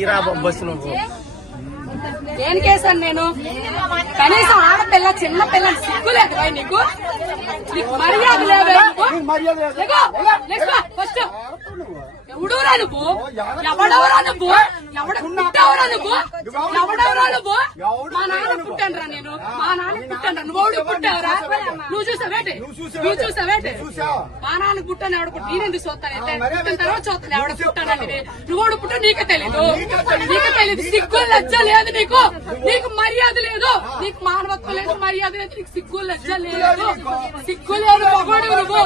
ఈరా bus నువ్వు. దేనికేసాను నేను? కనీసం ఆడపిల్ల చిన్న పిల్ల సిగ్గులేదు నీకు? మర్యాద లేదా ఫస్ట్ ఎవడురా నువ్వు? ఎవడెవరా నువ్వు? ఎవడ పుట్టావురా నువ్వు? ఎవడెవరా నువ్వు? మా నాన్న పుట్టానురా నేను. మా నాన్న పుట్టాను నువ్వు ఎవడు పుట్టావురా? నువ్వు చూసావేటి నువ్వు చూసావేటి మా నాన్న పుట్టాను ఎవడ పుట్టి చూస్తాను? పుట్టిన తర్వాత చూస్తాను. ఎవడ పుట్టానని నువ్వు ఎవడు పుట్టా నీకే తెలీదు. నీకే తెలీదు. సిగ్గు లజ్జ లేదు నీకు. నీకు మర్యాద లేదు నీకు మానవత్వం లేదు మర్యాద లేదు నీకు సిగ్గు లజ్జ లేదు. సిగ్గు లేదు మగోడు నువ్వు.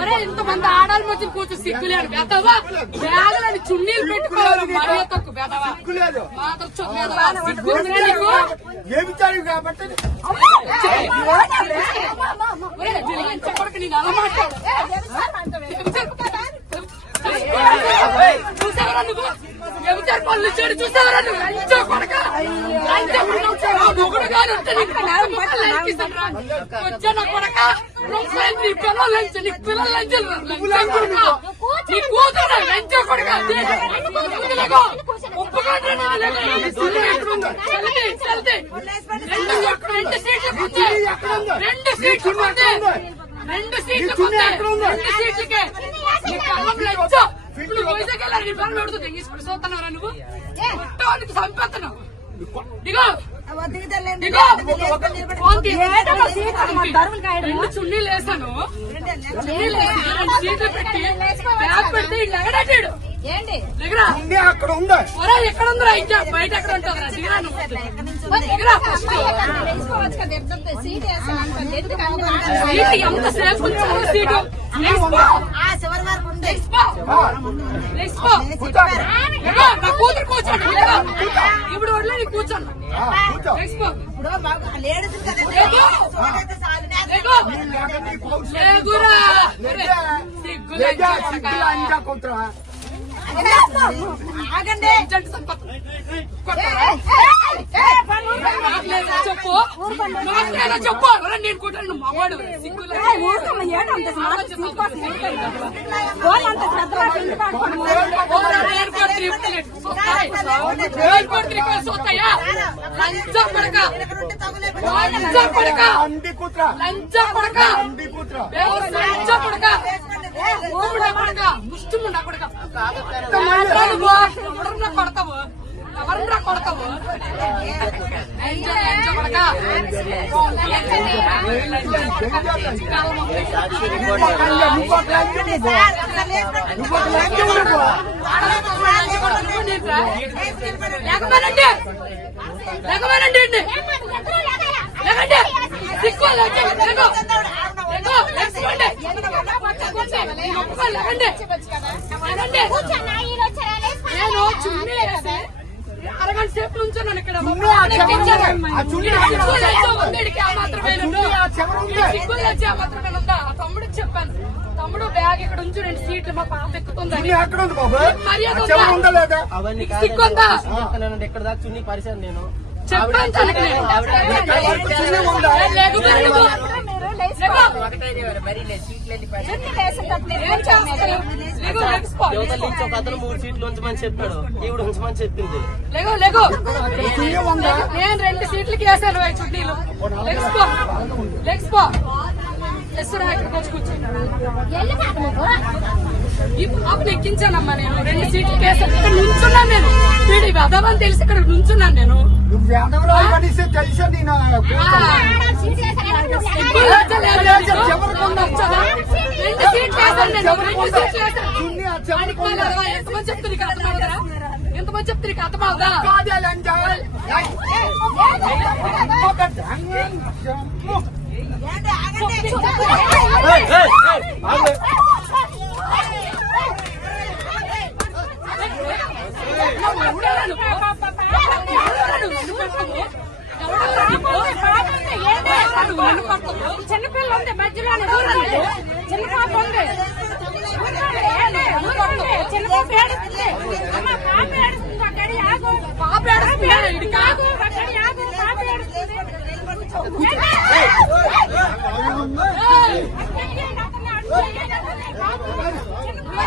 అరే ఇంతమంది ఆడాలి మధ్య కూర్చో సిగ్గు లేదు బెదవా బ్యాగులని చున్నీలు పెట్టుకోవాలి మర్యాద తక్కువ బెదవా మాతో చూ- బెదవా. సిగ్గు నీకు? కాబట్టి? నేను అలా మాట్లాడు. చూసావరా నువ్వు? చూసావరా కొడక లంచం కొడుకు నా పిల్లలు లంచం నీ పిల్లలు లంచం లంచం. కొడక నీ కూతురు లంచం కొడక. రెండు సీట్లు. రెండు సీట్లు. రెండు సీట్లు. రెండు సీట్లకే. లెచ్చ. ఇప్పుడు వైజాగ్ వెళ్ళాలి నీ పనులు పెడుతుంది చూస్తున్నావురా నువ్వు? చంపేస్తున్నావు. రెండు చున్నీలు వేసాను. పెట్టి బ్యాగ్ పెడితే ఇట్లా ఉంది అక్కడ ఉంది ఎక్కడ ఉందిరా? ఇంకా బయట ఎక్కడ ఉంటుందిరా? దిగరా నువ్వు. ఎంత సేపు సీటు కూతురు కూర్చోండి. ఇప్పుడు వడ్లే నీ కూర్చోండి. సిగ్గులు చెప్పు. చెప్పు. నేను కూర్చొని నువ్వు మగవాడు సిగ్గు లేక. ఓరా, ఎయిర్పోర్ట్ ఎయిర్పోర్ట్ త్రిపుల్ సొత్తాయా? లంచం కొడక. లంచం కొడక. లంచం లంచం నువ్వు? కొడతావు? ఎవరురా కొడతావు? లేకండి దిక్కు లేకండి నేను చున్నీ వేసి అరగంట సేపు నుంచున్నాను ఇక్కడ. ఆ మాత్రమే ఉంది. ఆ తమ్ముడికి చెప్పాను. తమ్ముడు బ్యాగ్ ఇక్కడ ఉంచు రెండు సీట్లు మా పాప బాబు? మర్యాద? చెప్తానండి ఇక్కడ దాకా చున్నీ పరిచాను నేను. అతను మూడు సీట్లు ఉంచమని చెప్పాడు ఈవిడ ఉంచమని చెప్పింది. చున్నీ ఉందా నేను రెండు సీట్లకి వేసాను లెగ్స్పో లెగ్స్పో ఈ పాపను ఎక్కించానమ్మా నేను రెండు సీట్లకి వేసాను ఇక్కడ నుంచున్నాను నేను వీడి వెదవని తెలిసి ఇక్కడ నుంచున్నాను నేను. నువ్వు వేదవరాలు కనీసే తెలిసే నేను. సిగ్గు లజ్జ లేదా నీకు? నచ్చదా? రెండు సీట్లు వేసాను నేను రెండు సీట్లు వేసాను చున్నీ ఆ చెమట వాడికి మళ్ళీ అలా ఎంతమంది చెప్తే నీకు అర్థమవుతారా ఎంతమంది చెప్తే నీకు అర్థమవుతా కాదే లంచం. ఏయ్, ఇంకొక లంచం. ఏయ్, ఏయ్, ఏయ్, ఆగు. చిన్నపిల్ల ఉంది మధ్యలో చిన్న పాప ఉంది చిన్న పాప ఏడుస్తుంది పాప ఏడుస్తుంది అక్కడి ఆగు పాప ఏడుస్తుంది ఇది కాదు అక్కడి ఆగు పాప ఏడుస్తుంది చిన్న దగ్గర ఉంది కూర్చో. మా ఇంటి దగ్గర ఉంది వెళ్ళరా, లంచా కొడుకు. లంచా కూతురు. మా ఇంటి దగ్గర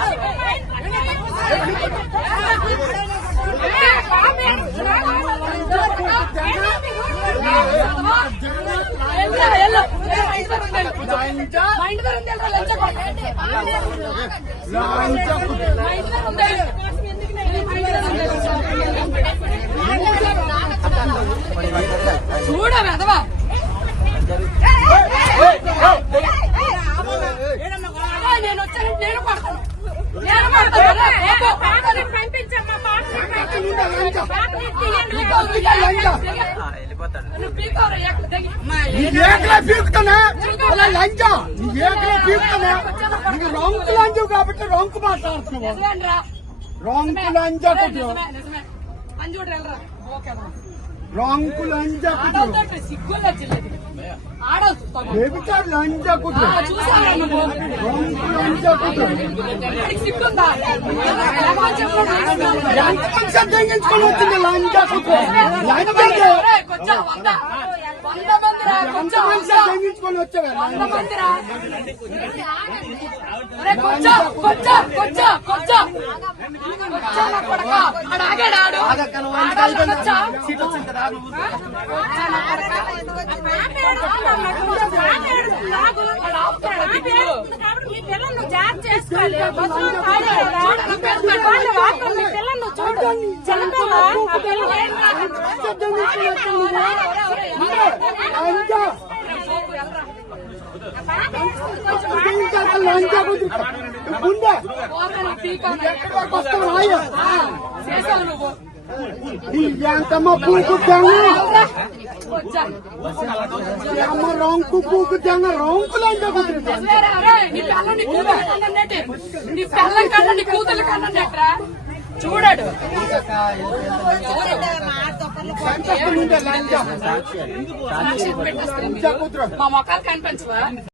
ఉంది. మా ఇంటి దగ్గర ఉంది. చూడ వెదవా నేను వచ్చాను నేను పడతాను నేను పడతాను అరే, బాబు, పంపించమ్మా ఉందా లంచా? లంచా. ఆ, వెళ్ళిపోతాడు నువ్వు పీకోరా, ఎక్కడ దిగి. నీకు ఏకలే పీకుతానే అలా లంచా నీకు ఏకలే పీకుతానే నీకు రొంకు లంచు కాబట్టి రొంకు మాట్లాడుతున్నావు నిజమేనరా? రొంకు లంచా నిజమే, కుట్టు వెళ్ళరా. ఓకే అమ్మా. రొంకు లంచా ఆడవుతుంది చెబుతాడు లంచా నాకు ఎంత వచ్చింది లంచా కొంచెం వంద మందిరా కొంచెం వంద మందిరా కొంచెం పిల్లల్ని జాగ్రత్త చేసుకోవాలి పిల్లల్ని చూడు ఆ పిల్లలు ఏం ఎంతమ్మ అమ్మ రొంకు నీ కన్నా నీ కూతురు మా మొక్కలు కనిపించవా